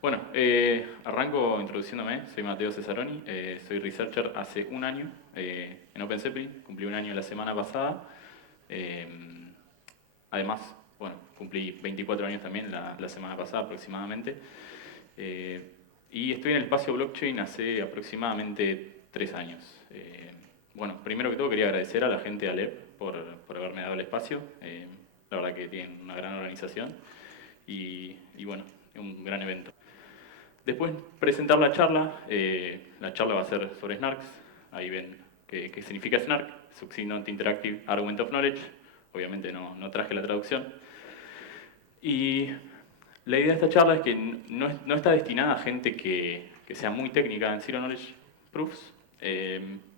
Bueno, arranco introduciéndome, soy Mateo Cesaroni, soy researcher hace un año en OpenZeppelin, cumplí un año la semana pasada. Eh, Además, bueno, cumplí 24 años también la semana pasada aproximadamente. Eh, y estoy en el espacio blockchain hace aproximadamente 3 años. Bueno, primero que todo quería agradecer a la gente de Alep por haberme dado el espacio. La verdad que tienen una gran organización y bueno, un gran evento. Después presentar la charla. La charla va a ser sobre snarks. Ahí ven qué significa snark, Succinct Not Interactive Argument of Knowledge. Obviamente no traje la traducción. Y la idea de esta charla es que no está destinada a gente que sea muy técnica en Zero Knowledge Proofs,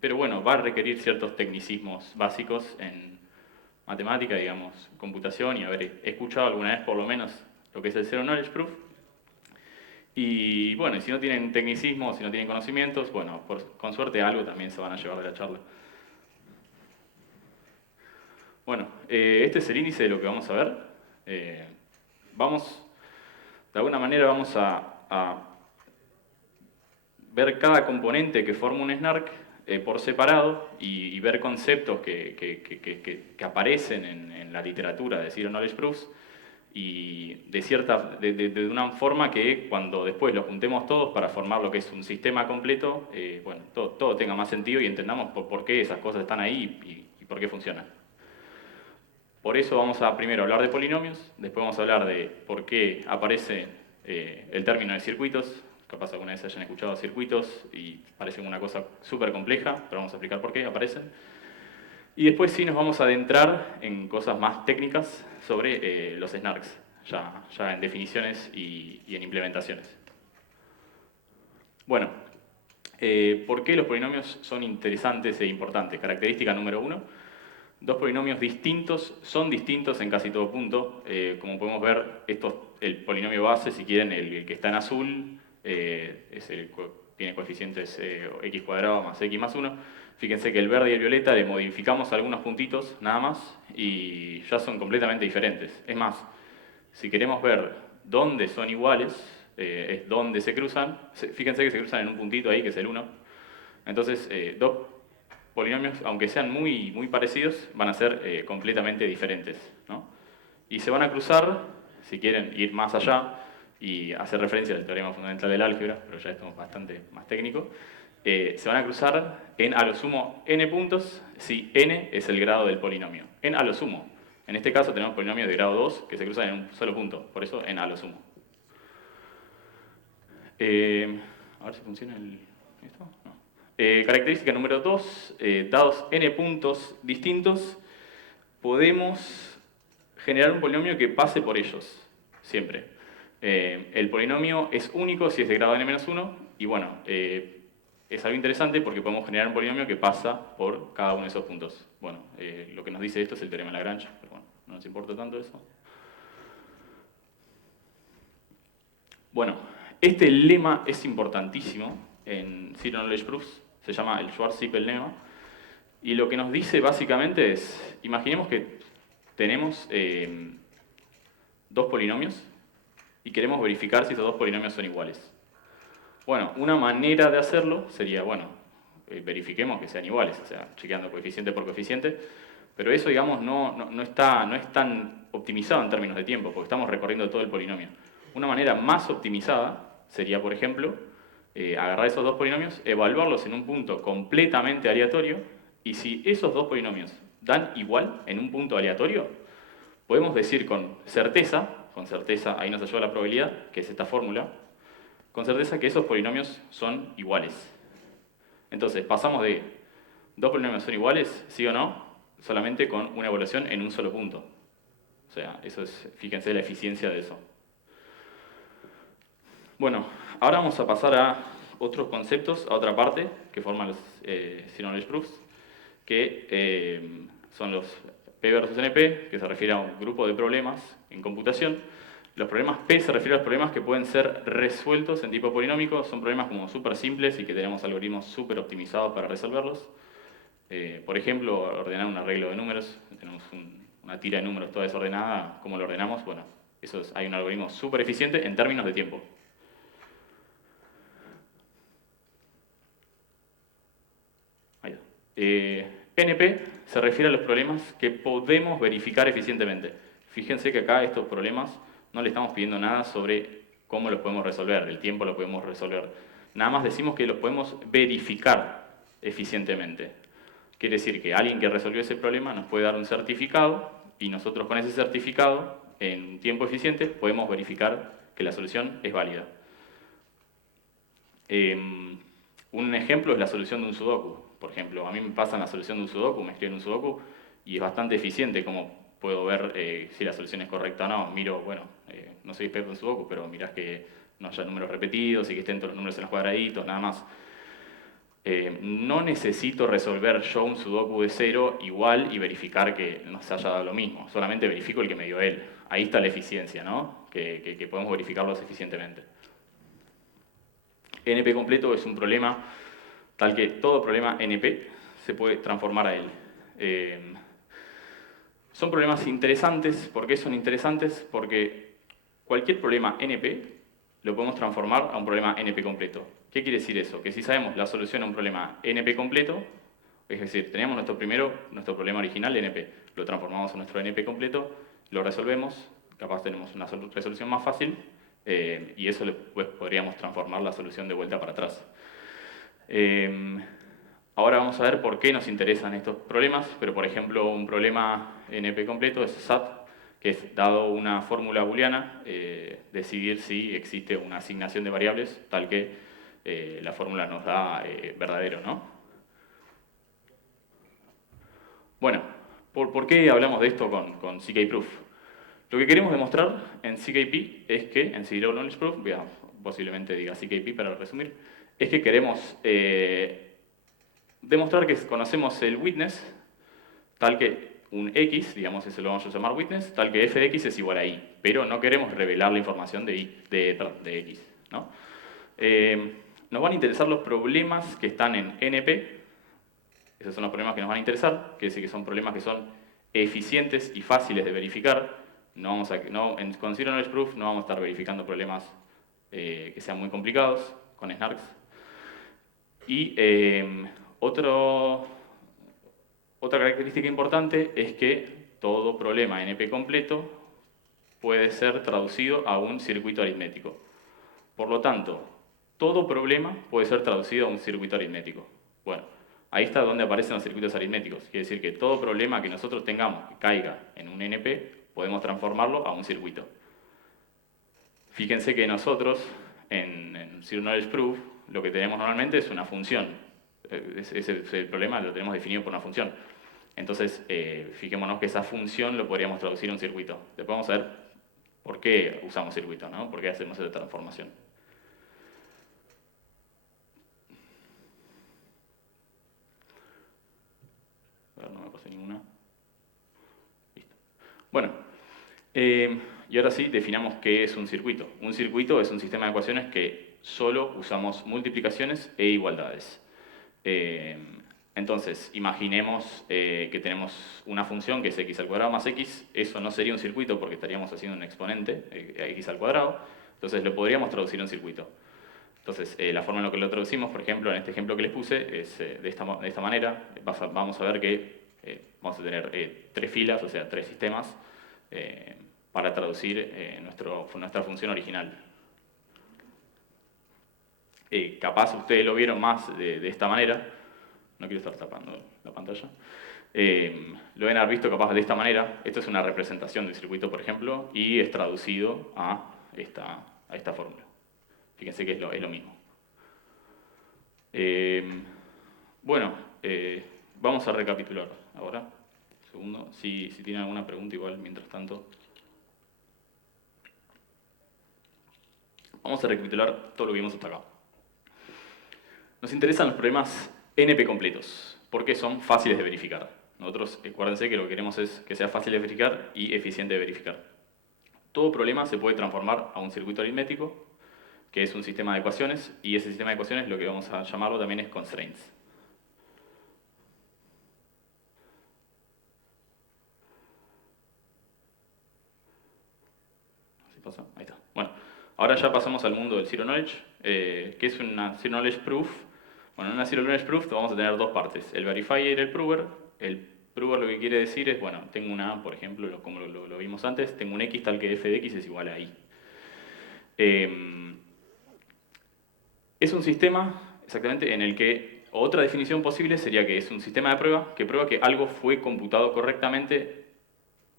pero bueno, va a requerir ciertos tecnicismos básicos en matemática, digamos, computación, y haber escuchado alguna vez por lo menos lo que es el Zero Knowledge Proof. Y bueno, y si no tienen tecnicismos, si no tienen conocimientos, bueno, con suerte algo también se van a llevar de la charla. Bueno, este es el índice de lo que vamos a ver. De alguna manera vamos a ver cada componente que forma un snark por separado y ver conceptos que aparecen en la literatura de Zero Knowledge Proofs, y de una forma que cuando después los juntemos todos para formar lo que es un sistema completo, bueno, todo tenga más sentido y entendamos por qué esas cosas están ahí y por qué funcionan. Por eso vamos a primero hablar de polinomios, después vamos a hablar de por qué aparece el término de circuitos. Capaz alguna vez hayan escuchado circuitos y parecen una cosa súper compleja, pero vamos a explicar por qué aparecen. Y después sí nos vamos a adentrar en cosas más técnicas sobre los snarks, ya en definiciones y en implementaciones. Bueno, ¿por qué los polinomios son interesantes e importantes? Característica número 1. Dos polinomios distintos son distintos en casi todo punto. Como podemos ver, el polinomio base, si quieren, el que está en azul, tiene coeficientes x cuadrado más x más 1. Fíjense que el verde y el violeta le modificamos algunos puntitos nada más y ya son completamente diferentes. Es más, si queremos ver dónde son iguales, es dónde se cruzan. Fíjense que se cruzan en un puntito ahí, que es el 1. Entonces, dos polinomios, aunque sean muy parecidos, van a ser completamente diferentes, ¿no? Y se van a cruzar, si quieren ir más allá y hacer referencia al teorema fundamental del álgebra, pero ya esto es bastante más técnico, se van a cruzar en a lo sumo n puntos si n es el grado del polinomio. En a lo sumo. En este caso tenemos polinomios de grado 2 que se cruzan en un solo punto, por eso en a lo sumo. A ver si funciona esto. No. Característica número 2, dados n puntos distintos, podemos generar un polinomio que pase por ellos, siempre. El polinomio es único si es de grado n-1, y bueno, es algo interesante porque podemos generar un polinomio que pasa por cada uno de esos puntos. Bueno, lo que nos dice esto es el teorema de Lagrange, pero bueno, no nos importa tanto eso. Bueno, este lema es importantísimo en Zero Knowledge Proofs, se llama el Schwarz-Zippel lema, y lo que nos dice básicamente es, imaginemos que tenemos dos polinomios y queremos verificar si esos dos polinomios son iguales. Bueno, una manera de hacerlo sería, bueno, verifiquemos que sean iguales, o sea, chequeando coeficiente por coeficiente, pero eso, digamos, no es tan optimizado en términos de tiempo, porque estamos recorriendo todo el polinomio. Una manera más optimizada sería, por ejemplo, agarrar esos dos polinomios, evaluarlos en un punto completamente aleatorio, y si esos dos polinomios dan igual en un punto aleatorio, podemos decir con certeza, ahí nos ayuda la probabilidad, que es esta fórmula, con certeza que esos polinomios son iguales. Entonces, pasamos de dos polinomios son iguales, sí o no, solamente con una evaluación en un solo punto. O sea, eso es, fíjense la eficiencia de eso. Bueno, ahora vamos a pasar a otros conceptos, a otra parte que forman los Zero Knowledge Proofs, que son los P versus NP, que se refiere a un grupo de problemas en computación. Los problemas P se refieren a los problemas que pueden ser resueltos en tipo polinómico, son problemas como súper simples y que tenemos algoritmos súper optimizados para resolverlos. Por ejemplo, ordenar un arreglo de números, tenemos una tira de números toda desordenada, ¿cómo lo ordenamos? Bueno, hay un algoritmo súper eficiente en términos de tiempo. Ahí está. NP se refiere a los problemas que podemos verificar eficientemente. Fíjense que acá estos problemas no le estamos pidiendo nada sobre cómo los podemos resolver, el tiempo lo podemos resolver. Nada más decimos que los podemos verificar eficientemente. Quiere decir que alguien que resolvió ese problema nos puede dar un certificado y nosotros con ese certificado, en tiempo eficiente, podemos verificar que la solución es válida. Un ejemplo es la solución de un sudoku. Por ejemplo, a mí me pasan la solución de un sudoku, me escriben un sudoku y es bastante eficiente como puedo ver si la solución es correcta o no. Miro, bueno, no soy experto en sudoku, pero mirás que no haya números repetidos y que estén todos los números en los cuadraditos, nada más. No necesito resolver yo un sudoku de cero igual y verificar que nos haya dado lo mismo. Solamente verifico el que me dio él. Ahí está la eficiencia, ¿no? Que podemos verificarlos eficientemente. NP completo es un problema tal que todo problema NP se puede transformar a él. Son problemas interesantes. ¿Por qué son interesantes? Porque cualquier problema NP lo podemos transformar a un problema NP completo. ¿Qué quiere decir eso? Que si sabemos la solución a un problema NP completo, es decir, tenemos nuestro problema original NP, lo transformamos a nuestro NP completo, lo resolvemos, capaz tenemos una resolución más fácil, y eso pues, podríamos transformar la solución de vuelta para atrás. Ahora vamos a ver por qué nos interesan estos problemas, pero por ejemplo un problema NP completo es SAT, que es, dado una fórmula booleana, decidir si existe una asignación de variables tal que la fórmula nos da verdadero, ¿no? Bueno, ¿por qué hablamos de esto con CKProof? Lo que queremos demostrar en CKP es que, en Zero Knowledge Proof, posiblemente diga CKP para resumir, es que queremos demostrar que conocemos el witness, tal que un X, digamos, ese lo vamos a llamar witness, tal que f de X es igual a Y, pero no queremos revelar la información de X, ¿no? Nos van a interesar los problemas que están en NP, esos son los problemas que nos van a interesar, que decir que son problemas que son eficientes y fáciles de verificar. Con Zero Knowledge Proof no vamos a estar verificando problemas que sean muy complicados, con snarks. Y otra característica importante es que todo problema NP completo puede ser traducido a un circuito aritmético. Por lo tanto, todo problema puede ser traducido a un circuito aritmético. Bueno, ahí está donde aparecen los circuitos aritméticos. Quiere decir que todo problema que nosotros tengamos que caiga en un NP, podemos transformarlo a un circuito. Fíjense que nosotros, en Zero Knowledge Proof, lo que tenemos normalmente es una función. Ese problema lo tenemos definido por una función. Entonces, fijémonos que esa función lo podríamos traducir a un circuito. Después vamos a ver por qué usamos circuitos, ¿no? ¿Por qué hacemos esa transformación? A ver, no me pasé ninguna. Listo. Bueno, y ahora sí, definamos qué es un circuito. Un circuito es un sistema de ecuaciones que solo usamos multiplicaciones e igualdades. Entonces, imaginemos que tenemos una función que es x al cuadrado más x. Eso no sería un circuito porque estaríamos haciendo un exponente, x al cuadrado. Entonces, lo podríamos traducir a un circuito. Entonces, la forma en la que lo traducimos, por ejemplo, en este ejemplo que les puse, es de esta manera. Vamos a ver que vamos a tener 3 filas, o sea, 3 sistemas, para traducir nuestra función original. Capaz ustedes lo vieron más de esta manera. No quiero estar tapando la pantalla. Lo deben haber visto capaz de esta manera. Esto es una representación del circuito, por ejemplo, y es traducido a esta fórmula. Fíjense que es lo mismo. Bueno, vamos a recapitular ahora. Un segundo. Si tienen alguna pregunta, igual, mientras tanto. Vamos a recapitular todo lo que vimos hasta acá. Nos interesan los problemas NP completos, porque son fáciles de verificar. Nosotros, acuérdense que lo que queremos es que sea fácil de verificar y eficiente de verificar. Todo problema se puede transformar a un circuito aritmético, que es un sistema de ecuaciones, y ese sistema de ecuaciones lo que vamos a llamarlo también es constraints. ¿Se pasa? Ahí está. Bueno, ahora ya pasamos al mundo del Zero Knowledge, que es una Zero Knowledge Proof. Bueno, en una Zero Knowledge Proof vamos a tener dos partes, el verifier y el prover. El prover lo que quiere decir es, bueno, tengo una, por ejemplo, como lo vimos antes, tengo un x tal que f de x es igual a y. Es un sistema, exactamente, en el que otra definición posible sería que es un sistema de prueba que prueba que algo fue computado correctamente,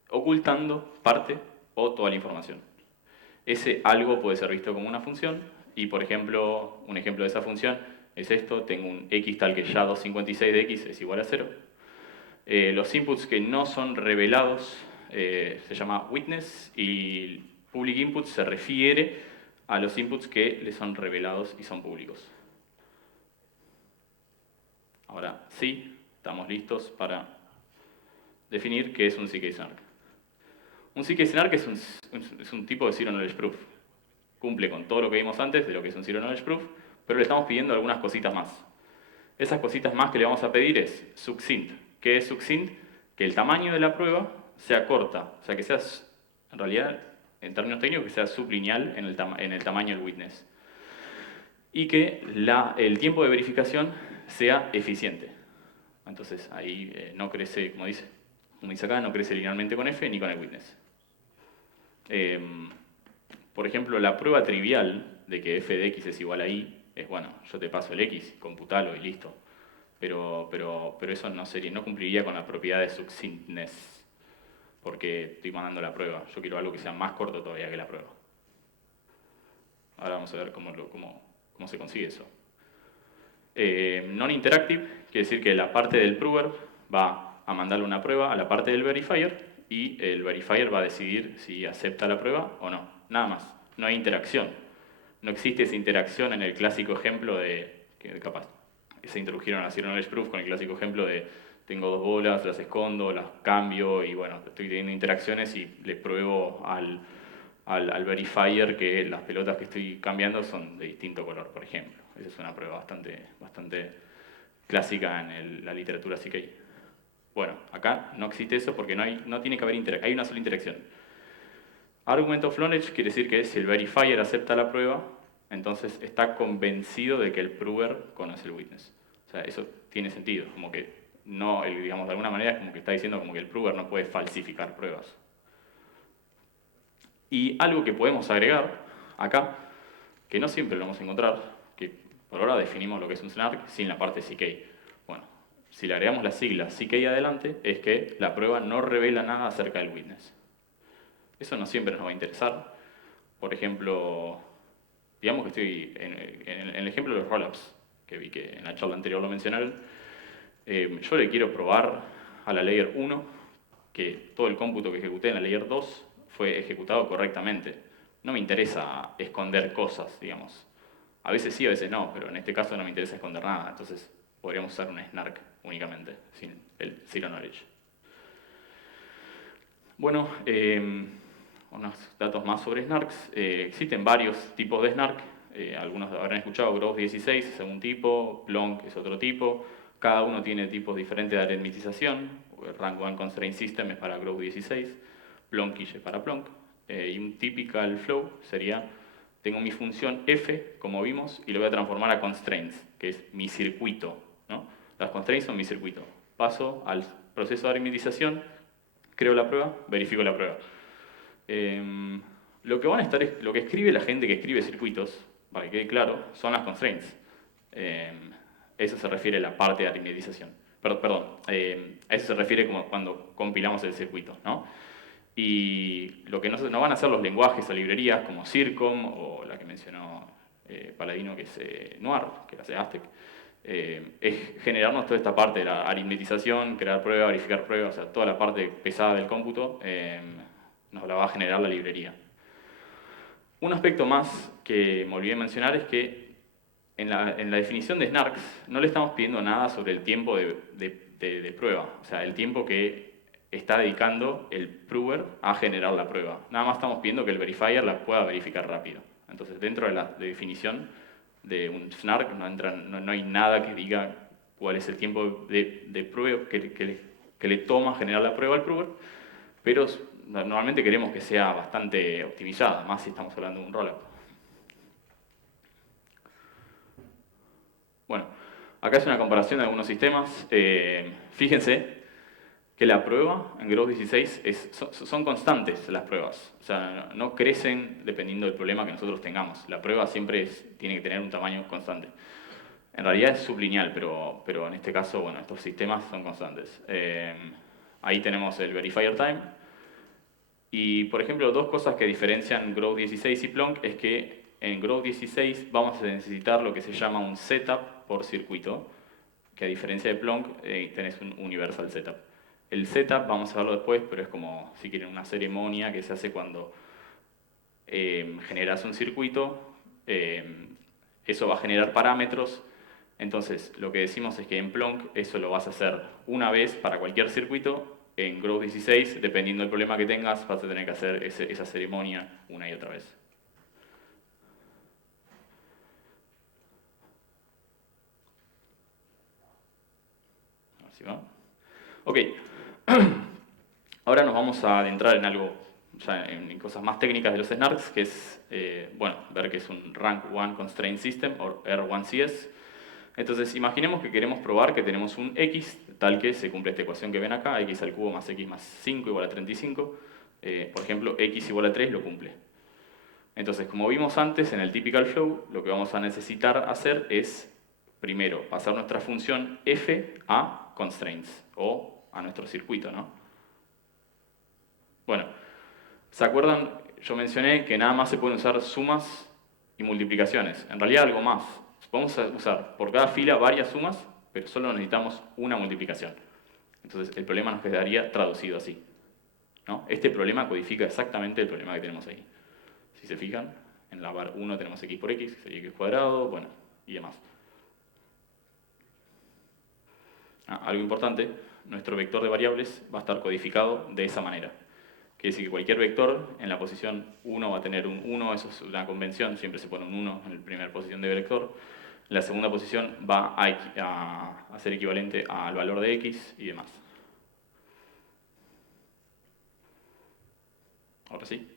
ocultando parte o toda la información. Ese algo puede ser visto como una función, y por ejemplo, un ejemplo de esa función es esto, tengo un x tal que ya 256 de x es igual a 0. Los inputs que no son revelados se llama witness, y public input se refiere a los inputs que le son revelados y son públicos. Ahora sí, estamos listos para definir qué es un CK-SNARK. Un CK-SNARK es un tipo de Zero Knowledge Proof. Cumple con todo lo que vimos antes de lo que es un Zero Knowledge Proof, pero le estamos pidiendo algunas cositas más. Esas cositas más que le vamos a pedir es succinct. ¿Qué es succinct? Que el tamaño de la prueba sea corta, o sea, que sea, en realidad, en términos técnicos, que sea sublineal en el tamaño del witness. Y que el tiempo de verificación sea eficiente. Entonces, ahí no crece, como dice acá, no crece linealmente con f ni con el witness. Por ejemplo, la prueba trivial de que f de x es igual a y es, bueno, yo te paso el x, computalo y listo. Pero eso no cumpliría con la propiedad de succinctness, porque estoy mandando la prueba. Yo quiero algo que sea más corto todavía que la prueba. Ahora vamos a ver cómo se consigue eso. Non-interactive quiere decir que la parte del prover va a mandarle una prueba a la parte del verifier, y el verifier va a decidir si acepta la prueba o no. Nada más. No hay interacción. No existe esa interacción en el clásico ejemplo que capaz se introdujeron a Zero Knowledge Proof con el clásico ejemplo de tengo dos bolas, las escondo, las cambio y bueno, estoy teniendo interacciones y le pruebo al verifier que las pelotas que estoy cambiando son de distinto color, por ejemplo. Esa es una prueba bastante clásica en la literatura CK. Bueno, acá no existe eso porque no tiene que haber interacción, hay una sola interacción. Argument of knowledge quiere decir que si el verifier acepta la prueba, entonces está convencido de que el prover conoce el witness. O sea, eso tiene sentido, como que no, digamos, de alguna manera es como que está diciendo como que el prover no puede falsificar pruebas. Y algo que podemos agregar acá, que no siempre lo vamos a encontrar, que por ahora definimos lo que es un SNARK sin la parte CK. Bueno, si le agregamos la sigla CK adelante, es que la prueba no revela nada acerca del witness. Eso no siempre nos va a interesar. Por ejemplo, digamos que estoy en el ejemplo de los rollups, que vi que en la charla anterior lo mencionaron. Yo le quiero probar a la layer 1 que todo el cómputo que ejecuté en la layer 2 fue ejecutado correctamente. No me interesa esconder cosas, digamos. A veces sí, a veces no, pero en este caso no me interesa esconder nada. Entonces podríamos usar un snark únicamente, sin el Zero Knowledge. Bueno, unos datos más sobre snarks. Existen varios tipos de snark. Algunos habrán escuchado, Groth 16 es un tipo, Plonk es otro tipo. Cada uno tiene tipos diferentes de aritmetización. Rank 1 Constraint System es para Groth 16, Plonkish es para Plonk. Y un typical flow sería, tengo mi función f, como vimos, y lo voy a transformar a constraints, que es mi circuito, ¿no? Las constraints son mi circuito. Paso al proceso de aritmetización, creo la prueba, verifico la prueba. Lo que escribe la gente que escribe circuitos, para que quede claro, son las constraints. Eso se refiere a la parte de aritmetización. Perdón, a eso se refiere como cuando compilamos el circuito, ¿no? Y lo que no van a hacer los lenguajes o librerías como Circom o la que mencionó Paladino, que es Noir, que hace Aztec, es generarnos toda esta parte de la aritmetización, crear pruebas, verificar pruebas, o sea, toda la parte pesada del cómputo nos la va a generar la librería. Un aspecto más que me olvidé mencionar es que en la definición de snarks no le estamos pidiendo nada sobre el tiempo de prueba, o sea, el tiempo que está dedicando el prover a generar la prueba. Nada más estamos pidiendo que el verifier la pueda verificar rápido. Entonces, dentro de la definición de un snark no hay nada que diga cuál es el tiempo de prueba que le toma generar la prueba al prover, pero normalmente queremos que sea bastante optimizada, más si estamos hablando de un rollup. Bueno, acá es una comparación de algunos sistemas. Fíjense que la prueba en Groth 16 son constantes las pruebas. O sea, no crecen dependiendo del problema que nosotros tengamos. La prueba siempre tiene que tener un tamaño constante. En realidad es sublineal, pero en este caso, bueno, estos sistemas son constantes. Ahí tenemos el verifier time. Y, por ejemplo, dos cosas que diferencian Groth 16 y Plonk es que en Groth 16 vamos a necesitar lo que se llama un setup por circuito, que a diferencia de Plonk tenés un universal setup. El setup, vamos a verlo después, pero es como, si quieren, una ceremonia que se hace cuando generas un circuito, eso va a generar parámetros. Entonces, lo que decimos es que en Plonk eso lo vas a hacer una vez para cualquier circuito. En Groth 16, dependiendo del problema que tengas, vas a tener que hacer esa ceremonia una y otra vez. A ver si va. Ok. Ahora nos vamos a adentrar en algo, ya en cosas más técnicas de los snarks, que es, bueno, ver que es un Rank 1 Constraint System, o R1CS. Entonces, imaginemos que queremos probar que tenemos un x, tal que se cumple esta ecuación que ven acá, x al cubo más x más 5 igual a 35. Por ejemplo, x igual a 3 lo cumple. Entonces, como vimos antes en el typical flow, lo que vamos a necesitar hacer es, primero, pasar nuestra función f a constraints, o a nuestro circuito, ¿no? Bueno, ¿se acuerdan? Yo mencioné que nada más se pueden usar sumas y multiplicaciones. En realidad algo más. Podemos usar por cada fila varias sumas, pero solo necesitamos una multiplicación. Entonces el problema nos quedaría traducido así, ¿no? Este problema codifica exactamente el problema que tenemos ahí. Si se fijan, en la var 1 tenemos x por x, que sería x cuadrado, bueno, y demás. Algo importante, nuestro vector de variables va a estar codificado de esa manera. Quiere decir que cualquier vector en la posición 1 va a tener un 1, eso es una convención, siempre se pone un 1 en la primera posición de vector. En la segunda posición va a ser equivalente al valor de x y demás. Ahora sí.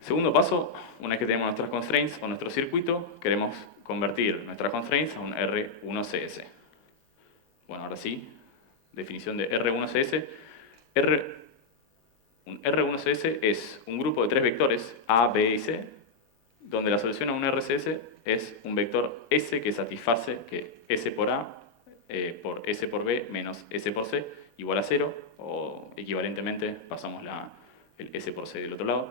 Segundo paso, una vez que tenemos nuestras constraints o nuestro circuito, queremos convertir nuestras constraints a un R1CS. Bueno, ahora sí, definición de R1CS. Un R1CS es un grupo de tres vectores, A, B y C, donde la solución a un RCS es un vector S que satisface que S por A por S por B menos S por C igual a 0, o equivalentemente pasamos el S por C del otro lado.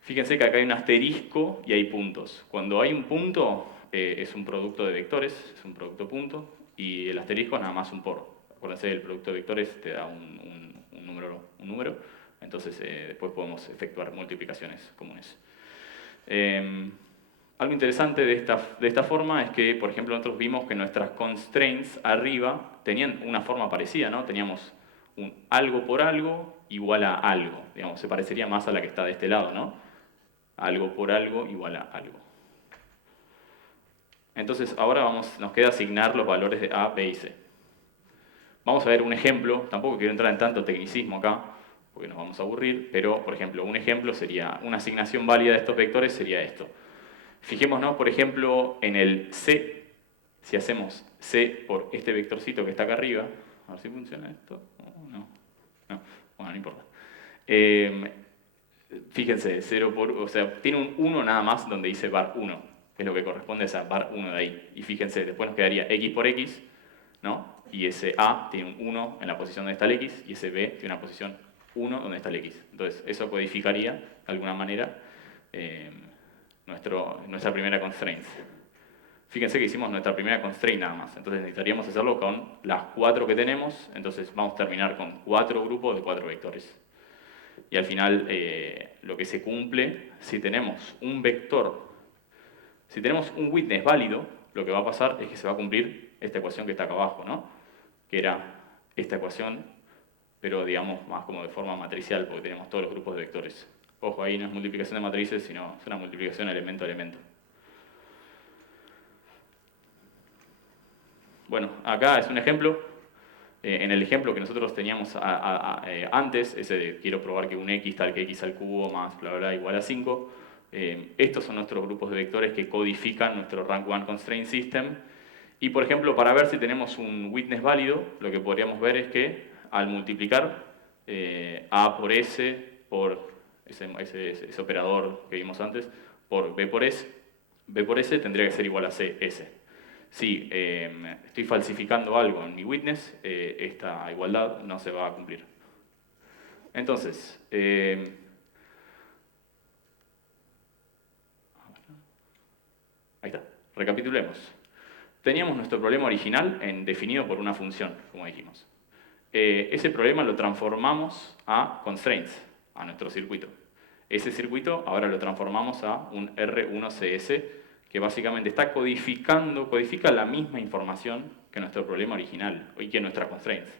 Fíjense que acá hay un asterisco y hay puntos. Cuando hay un punto, es un producto de vectores, es un producto punto, y el asterisco es nada más un por. Acuérdense, el producto de vectores te da un número, entonces después podemos efectuar multiplicaciones comunes. Algo interesante de esta forma es que, por ejemplo, nosotros vimos que nuestras constraints arriba tenían una forma parecida, ¿no? Teníamos un algo por algo igual a algo. Digamos, se parecería más a la que está de este lado, ¿no? Algo por algo igual a algo. Entonces, ahora nos queda asignar los valores de A, B y C. Vamos a ver un ejemplo, tampoco quiero entrar en tanto tecnicismo acá, porque nos vamos a aburrir, pero, por ejemplo, un ejemplo sería, una asignación válida de estos vectores sería esto. Fijémonos, por ejemplo, en el C, si hacemos C por este vectorcito que está acá arriba, a ver si funciona esto, no, bueno, no importa. Fíjense, 0 por, o sea, tiene un 1 nada más donde dice var 1, que es lo que corresponde a esa var 1 de ahí. Y fíjense, después nos quedaría x por x, ¿no? Y ese A tiene un 1 en la posición donde está el x, y ese B tiene una posición 1 donde está el x. Entonces, eso codificaría, de alguna manera, nuestra primera constraint. Fíjense que hicimos nuestra primera constraint nada más, entonces necesitaríamos hacerlo con las 4 que tenemos, entonces vamos a terminar con 4 grupos de 4 vectores. Y al final, lo que se cumple, si tenemos un vector, si tenemos un witness válido, lo que va a pasar es que se va a cumplir esta ecuación que está acá abajo, ¿no? Que era esta ecuación, pero digamos más como de forma matricial, porque tenemos todos los grupos de vectores. Ojo, ahí no es multiplicación de matrices, sino es una multiplicación elemento a elemento. Bueno, acá es un ejemplo. En el ejemplo que nosotros teníamos antes, ese de quiero probar que un x tal que x al cubo más bla bla igual a 5, estos son nuestros grupos de vectores que codifican nuestro Rank 1 Constraint System. Y por ejemplo, para ver si tenemos un witness válido, lo que podríamos ver es que al multiplicar A por S por ese operador que vimos antes, por B por S tendría que ser igual a CS. Si estoy falsificando algo en mi witness, esta igualdad no se va a cumplir. Entonces, ahí está, recapitulemos. Teníamos nuestro problema original definido por una función, como dijimos. Ese problema lo transformamos a constraints, a nuestro circuito. Ese circuito ahora lo transformamos a un R1CS, que básicamente codifica la misma información que nuestro problema original y que nuestras constraints.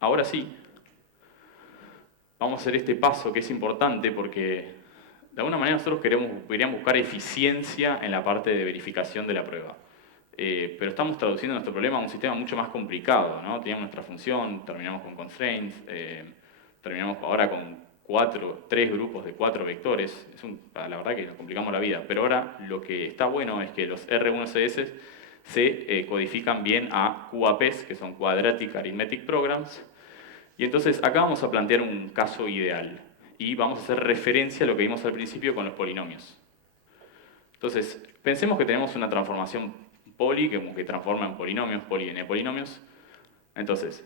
Ahora sí, vamos a hacer este paso que es importante porque de alguna manera nosotros queríamos buscar eficiencia en la parte de verificación de la prueba. Pero estamos traduciendo nuestro problema a un sistema mucho más complicado, ¿no? Teníamos nuestra función, terminamos con constraints, terminamos ahora con 3 grupos de 4 vectores. La verdad que nos complicamos la vida. Pero ahora lo que está bueno es que los R1CS se codifican bien a QAPs, que son Quadratic Arithmetic Programs. Y entonces acá vamos a plantear un caso ideal. Y vamos a hacer referencia a lo que vimos al principio con los polinomios. Entonces, pensemos que tenemos una transformación poli, que transforma en polinomios, poli n polinomios. Entonces,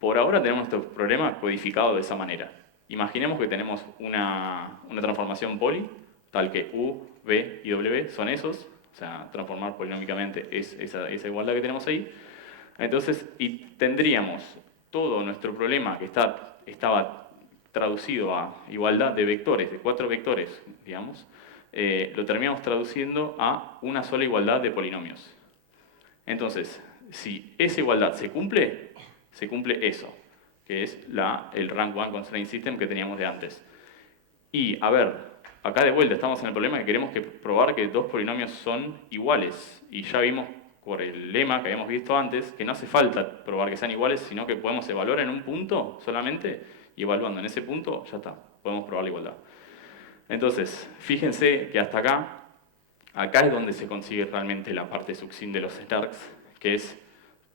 por ahora tenemos nuestro problema codificado de esa manera. Imaginemos que tenemos una transformación poli, tal que U, V y W son esos, o sea, transformar polinómicamente es esa igualdad que tenemos ahí. Entonces, y tendríamos todo nuestro problema que estaba traducido a igualdad de vectores, de 4 vectores, digamos, lo terminamos traduciendo a una sola igualdad de polinomios. Entonces, si esa igualdad se cumple eso, que es el Rank 1 Constraint System que teníamos de antes. Y, a ver, acá de vuelta estamos en el problema que queremos probar que dos polinomios son iguales. Y ya vimos por el lema que habíamos visto antes que no hace falta probar que sean iguales, sino que podemos evaluar en un punto solamente y evaluando en ese punto, ya está, podemos probar la igualdad. Entonces, fíjense que hasta acá es donde se consigue realmente la parte succinta de los Starks, que es,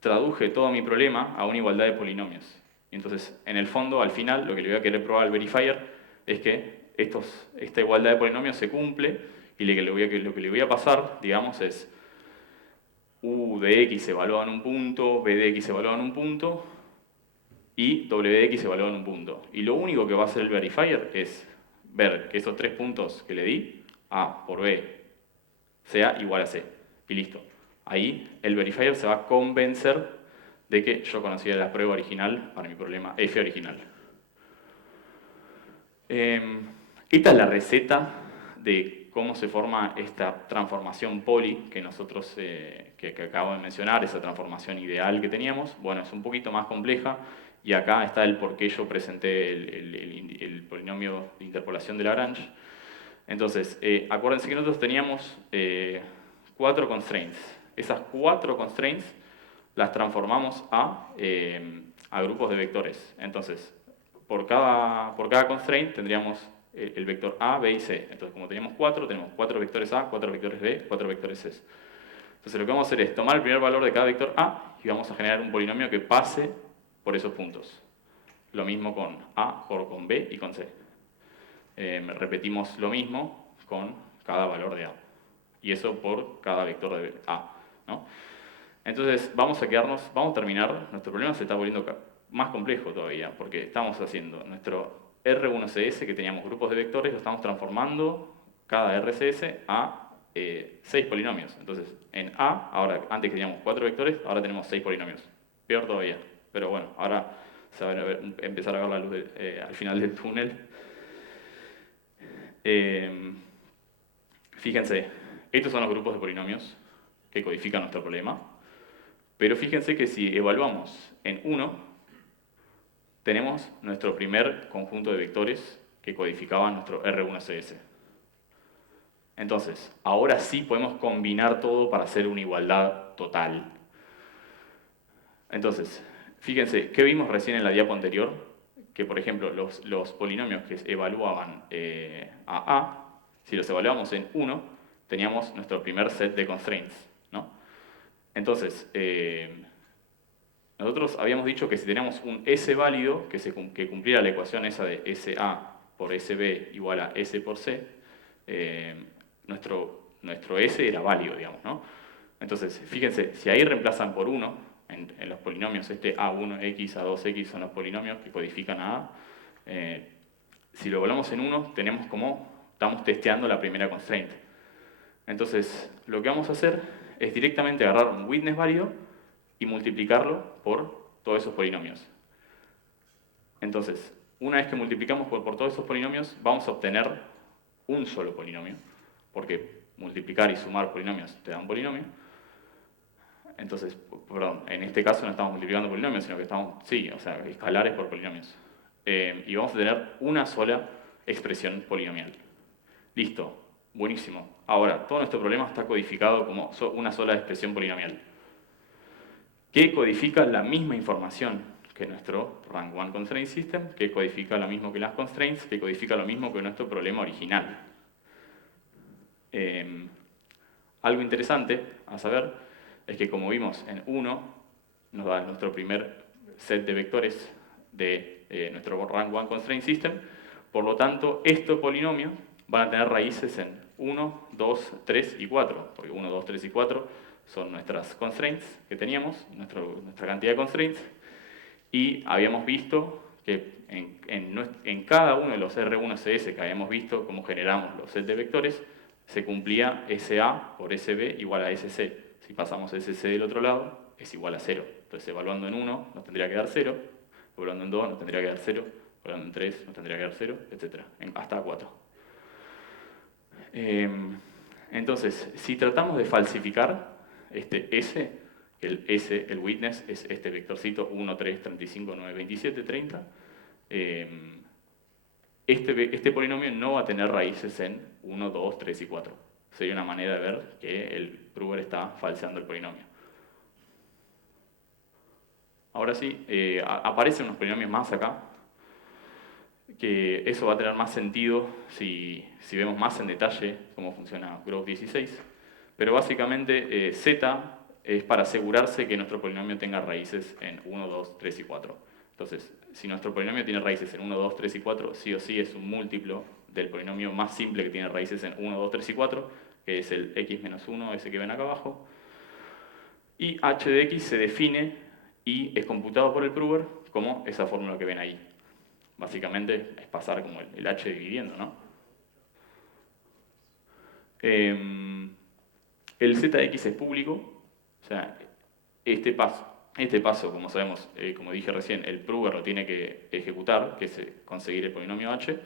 traduje todo mi problema a una igualdad de polinomios. Y entonces, en el fondo, al final, lo que le voy a querer probar al verifier es que esta igualdad de polinomios se cumple, y lo que le voy a pasar, digamos, es U de X evaluado en un punto, B de X evaluado en un punto, y W de X evaluado en un punto. Y lo único que va a hacer el verifier es ver que esos 3 puntos que le di, A por B, sea igual a C. Y listo. Ahí el verifier se va a convencer de que yo conocía la prueba original para mi problema F original. Esta es la receta de cómo se forma esta transformación poli que nosotros que acabo de mencionar, esa transformación ideal que teníamos. Bueno, es un poquito más compleja y acá está el por qué yo presenté el polinomio de interpolación de Lagrange. Entonces, acuérdense que nosotros teníamos 4 constraints. Esas 4 constraints las transformamos a grupos de vectores. Entonces, por cada constraint tendríamos el vector A, B y C. Entonces, como teníamos 4, tenemos 4 vectores A, 4 vectores B, 4 vectores C. Entonces, lo que vamos a hacer es tomar el primer valor de cada vector A y vamos a generar un polinomio que pase por esos puntos. Lo mismo con A, con B y con C. Repetimos lo mismo con cada valor de A. Y eso por cada vector de A, ¿no? Entonces vamos a terminar, nuestro problema se está volviendo más complejo todavía, porque estamos haciendo nuestro R1CS, que teníamos grupos de vectores, lo estamos transformando cada RCS a 6 polinomios. Entonces en A, ahora antes que teníamos 4 vectores, ahora tenemos 6 polinomios. Peor todavía, pero bueno, ahora se va a empezar a ver la luz al final del túnel. Fíjense, estos son los grupos de polinomios que codifican nuestro problema, pero fíjense que si evaluamos en 1, tenemos nuestro primer conjunto de vectores que codificaban nuestro R1CS. Entonces, ahora sí podemos combinar todo para hacer una igualdad total. Entonces, fíjense, ¿qué vimos recién en la diapo anterior? Que, por ejemplo, los polinomios que evaluaban a, si los evaluamos en 1, teníamos nuestro primer set de constraints, ¿no? Entonces, nosotros habíamos dicho que si teníamos un S válido, que cumpliera la ecuación esa de SA por SB igual a S por C, nuestro S era válido, digamos, ¿no? Entonces, fíjense, si ahí reemplazan por 1, en los polinomios este A1X, A2X son los polinomios que codifican a A, si lo volvemos en 1, tenemos como, estamos testeando la primera constraint. Entonces, lo que vamos a hacer es directamente agarrar un witness válido y multiplicarlo por todos esos polinomios. Entonces, una vez que multiplicamos por todos esos polinomios, vamos a obtener un solo polinomio, porque multiplicar y sumar polinomios te da un polinomio. Entonces, perdón, en este caso no estamos multiplicando polinomios, sino que estamos, sí, o sea, escalares por polinomios. Y vamos a tener una sola expresión polinomial. Listo, buenísimo. Ahora, todo nuestro problema está codificado como una sola expresión polinomial, que codifica la misma información que nuestro Rank 1 Constraint System, que codifica lo mismo que las constraints, que codifica lo mismo que nuestro problema original. Algo interesante a saber es que, como vimos en 1, nos da nuestro primer set de vectores de nuestro Rank 1 Constraint System. Por lo tanto, estos polinomios van a tener raíces en 1, 2, 3 y 4, porque 1, 2, 3 y 4 son nuestras constraints que teníamos, nuestra cantidad de constraints, y habíamos visto que en cada uno de los R1CS que habíamos visto cómo generamos los sets de vectores, se cumplía SA por SB igual a SC. Si pasamos SC del otro lado, es igual a 0. Entonces, evaluando en 1 nos tendría que dar 0, evaluando en 2 nos tendría que dar 0, evaluando en 3 nos tendría que dar 0, etc. Hasta 4. Entonces, si tratamos de falsificar este S, el witness es este vectorcito 1, 3, 35, 9, 27, 30, este polinomio no va a tener raíces en 1, 2, 3 y 4. Sería una manera de ver que el prover está falseando el polinomio. Ahora sí, aparecen unos polinomios más acá, que eso va a tener más sentido si vemos más en detalle cómo funciona Grove 16. Pero básicamente Z es para asegurarse que nuestro polinomio tenga raíces en 1, 2, 3 y 4. Entonces, si nuestro polinomio tiene raíces en 1, 2, 3 y 4, sí o sí es un múltiplo del polinomio más simple que tiene raíces en 1, 2, 3 y 4, que es el x menos 1, ese que ven acá abajo. Y h de x se define y es computado por el prover como esa fórmula que ven ahí. Básicamente es pasar como el h dividiendo, ¿no? El zx es público, o sea, este paso, como sabemos, como dije recién, el prover lo tiene que ejecutar, que es conseguir el polinomio h,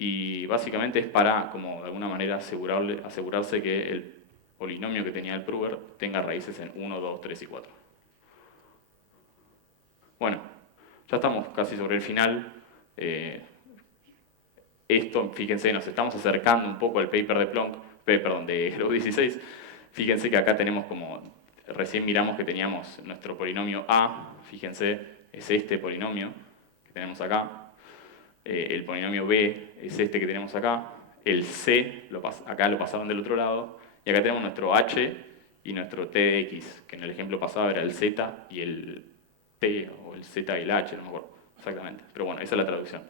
y básicamente es para, como de alguna manera, asegurarse que el polinomio que tenía el prover tenga raíces en 1, 2, 3 y 4. Bueno, ya estamos casi sobre el final. Esto, fíjense, nos estamos acercando un poco al paper de Plonk, perdón, de Grove 16. Fíjense que acá tenemos como, recién miramos que teníamos nuestro polinomio A, fíjense, es este polinomio que tenemos acá. El polinomio B es este que tenemos acá. El C, acá lo pasaron del otro lado. Y acá tenemos nuestro H y nuestro T de X, que en el ejemplo pasado era el Z y el T, o el Z y el H, no me acuerdo exactamente. Pero bueno, esa es la traducción.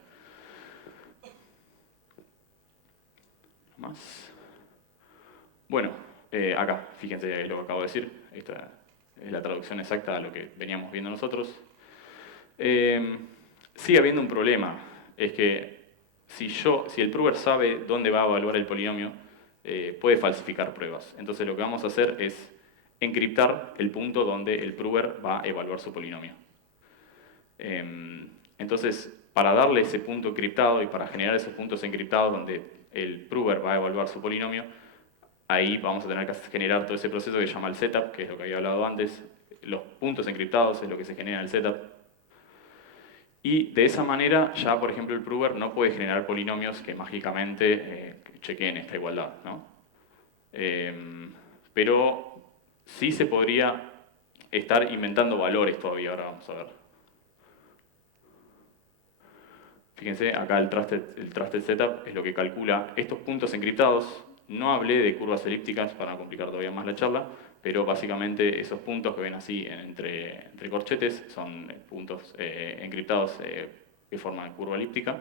Más. Bueno, acá, fíjense lo que acabo de decir. Esta es la traducción exacta a lo que veníamos viendo nosotros. Sigue habiendo un problema. Es que si el prover sabe dónde va a evaluar el polinomio, puede falsificar pruebas. Entonces lo que vamos a hacer es encriptar el punto donde el prover va a evaluar su polinomio. Entonces, para darle ese punto encriptado y para generar esos puntos encriptados donde el prover va a evaluar su polinomio, ahí vamos a tener que generar todo ese proceso que se llama el setup, que es lo que había hablado antes. Los puntos encriptados es lo que se genera en el setup. Y de esa manera ya, por ejemplo, el prover no puede generar polinomios que mágicamente chequeen esta igualdad, ¿no? Pero sí se podría estar inventando valores todavía. Ahora vamos a ver. Fíjense, acá el trusted setup es lo que calcula estos puntos encriptados. No hablé de curvas elípticas para no complicar todavía más la charla, pero básicamente esos puntos que ven así entre corchetes son puntos encriptados que forman curva elíptica.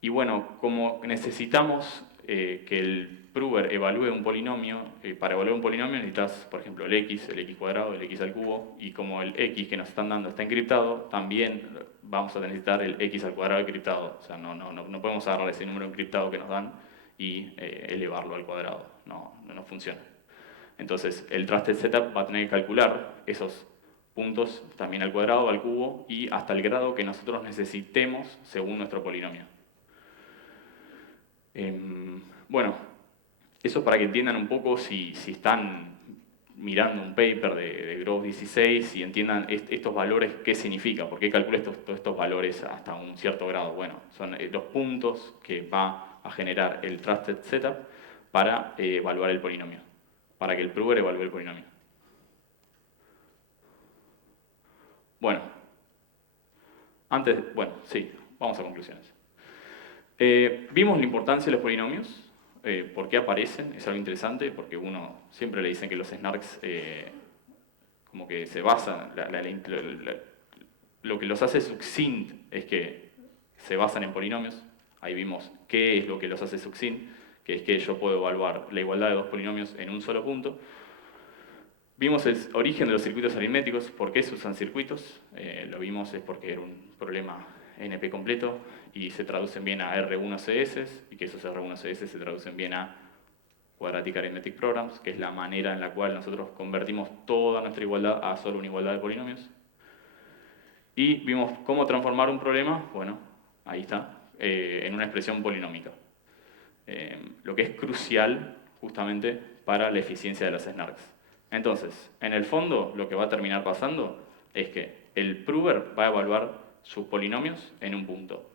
Y bueno, como necesitamos que el prover evalúe un polinomio, para evaluar un polinomio necesitas, por ejemplo, el x cuadrado, el x al cubo, y como el x que nos están dando está encriptado, también vamos a necesitar el x al cuadrado encriptado. O sea, no podemos agarrar ese número encriptado que nos dan y elevarlo al cuadrado. No funciona. Entonces, el trusted setup va a tener que calcular esos puntos también al cuadrado, al cubo y hasta el grado que nosotros necesitemos según nuestro polinomio. Bueno, eso para que entiendan un poco si están mirando un paper de Groves 16 y entiendan estos valores, qué significa, por qué calcula todos estos valores hasta un cierto grado. Bueno, son los puntos que va a generar el trusted setup para evaluar el polinomio, para que el prover evalúe el polinomio. Bueno, sí, vamos a conclusiones. Vimos la importancia de los polinomios, por qué aparecen, es algo interesante, porque uno siempre le dicen que los snarks como que se basan, lo que los hace succinct es que se basan en polinomios. Ahí vimos qué es lo que los hace succinct, que es que yo puedo evaluar la igualdad de dos polinomios en un solo punto. Vimos el origen de los circuitos aritméticos, por qué se usan circuitos. Lo vimos es porque era un problema NP completo y se traducen bien a R1CS y que esos R1CS se traducen bien a Quadratic Arithmetic Programs, que es la manera en la cual nosotros convertimos toda nuestra igualdad a solo una igualdad de polinomios. Y vimos cómo transformar un problema, bueno, ahí está, en una expresión polinómica. Lo que es crucial justamente para la eficiencia de las snarks. Entonces, en el fondo, lo que va a terminar pasando es que el prover va a evaluar sus polinomios en un punto.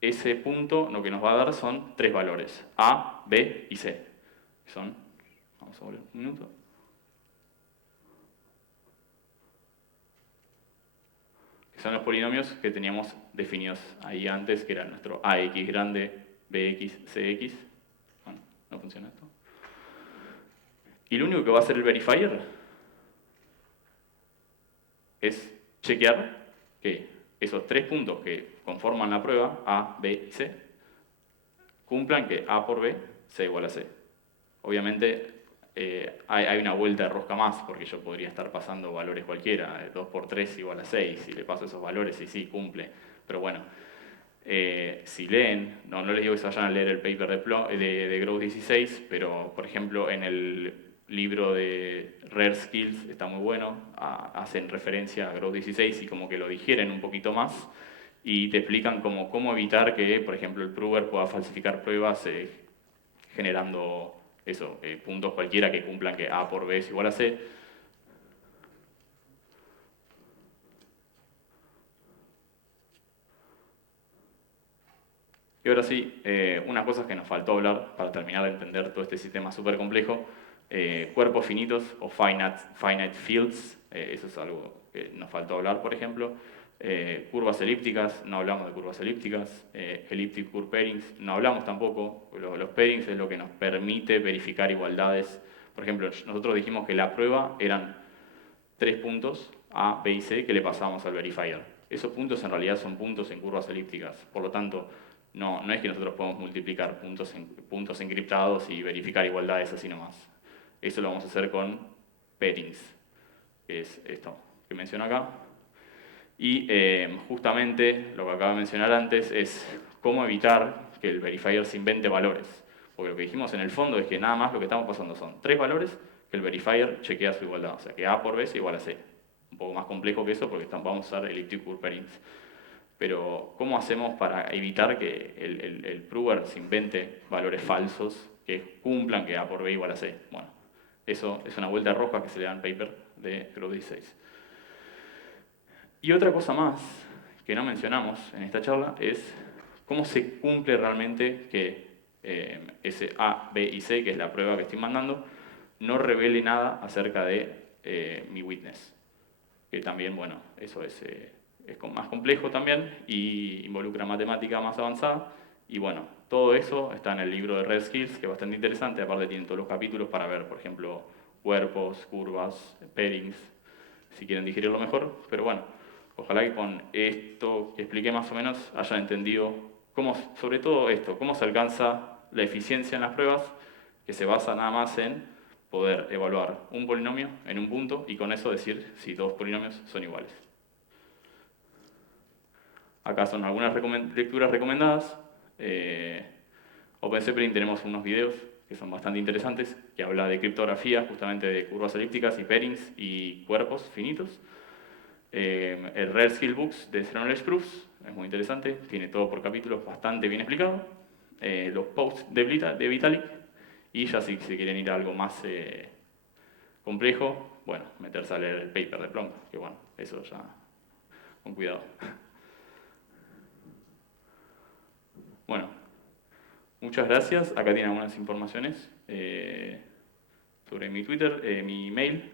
Ese punto lo que nos va a dar son tres valores, A, B y C. Son, vamos a volver un minuto. Que son los polinomios que teníamos definidos ahí antes, que era nuestro AX grande, BX, CX. Bueno, no funciona esto. Y lo único que va a hacer el verifier es chequear que esos tres puntos que conforman la prueba, A, B y C, cumplan que A por B sea igual a C. Obviamente hay una vuelta de rosca más, porque yo podría estar pasando valores cualquiera, 2 por 3 igual a 6, si le paso esos valores y sí, cumple. Pero bueno, si leen, no les digo que se vayan a leer el paper de Groves 16, pero por ejemplo en el libro de Rare Skills está muy bueno, hacen referencia a Groves 16 y como que lo digieren un poquito más y te explican cómo evitar que, por ejemplo, el prover pueda falsificar pruebas generando eso, puntos cualquiera que cumplan que A por B es igual a C. Y ahora sí, unas cosas que nos faltó hablar para terminar de entender todo este sistema súper complejo. Cuerpos finitos o finite fields, eso es algo que nos faltó hablar, por ejemplo. Curvas elípticas, no hablamos de curvas elípticas. Elliptic curve pairings, no hablamos tampoco. Los pairings es lo que nos permite verificar igualdades. Por ejemplo, nosotros dijimos que la prueba eran 3 puntos, A, B y C, que le pasábamos al verifier. Esos puntos en realidad son puntos en curvas elípticas. Por lo tanto, no es que nosotros podemos multiplicar puntos encriptados y verificar igualdades así nomás. Eso lo vamos a hacer con pairings, que es esto que menciono acá. Y justamente lo que acabo de mencionar antes es cómo evitar que el verifier se invente valores. Porque lo que dijimos en el fondo es que nada más lo que estamos pasando son 3 valores que el verifier chequea su igualdad. O sea, que A por B es igual a C. Un poco más complejo que eso porque vamos a usar elliptic curve pairings. Pero, ¿cómo hacemos para evitar que el prover se invente valores falsos que cumplan que A por B igual a C? Bueno, eso es una vuelta roja que se le da en paper de Groves 16. Y otra cosa más que no mencionamos en esta charla es cómo se cumple realmente que ese A, B y C, que es la prueba que estoy mandando, no revele nada acerca de mi witness. Que también, bueno, eso es más complejo también y involucra matemática más avanzada. Y bueno, todo eso está en el libro de Red Skills, que es bastante interesante. Aparte tiene todos los capítulos para ver, por ejemplo, cuerpos, curvas, pairings, si quieren digerirlo mejor. Pero bueno, ojalá que con esto que expliqué más o menos hayan entendido cómo, sobre todo esto, cómo se alcanza la eficiencia en las pruebas, que se basa nada más en poder evaluar un polinomio en un punto y con eso decir si dos polinomios son iguales. Acá son algunas lecturas recomendadas. OpenZeppelin tenemos unos videos que son bastante interesantes, que habla de criptografía, justamente de curvas elípticas y pairings y cuerpos finitos. El Rare Skill Books de Zero Knowledge Proofs es muy interesante, tiene todo por capítulos bastante bien explicado. Los posts de Vitalik, y ya si se quieren ir a algo más complejo, bueno, meterse a leer el paper de Plonk, que bueno, eso ya con cuidado. Bueno, muchas gracias. Acá tienen algunas informaciones sobre mi Twitter, mi email.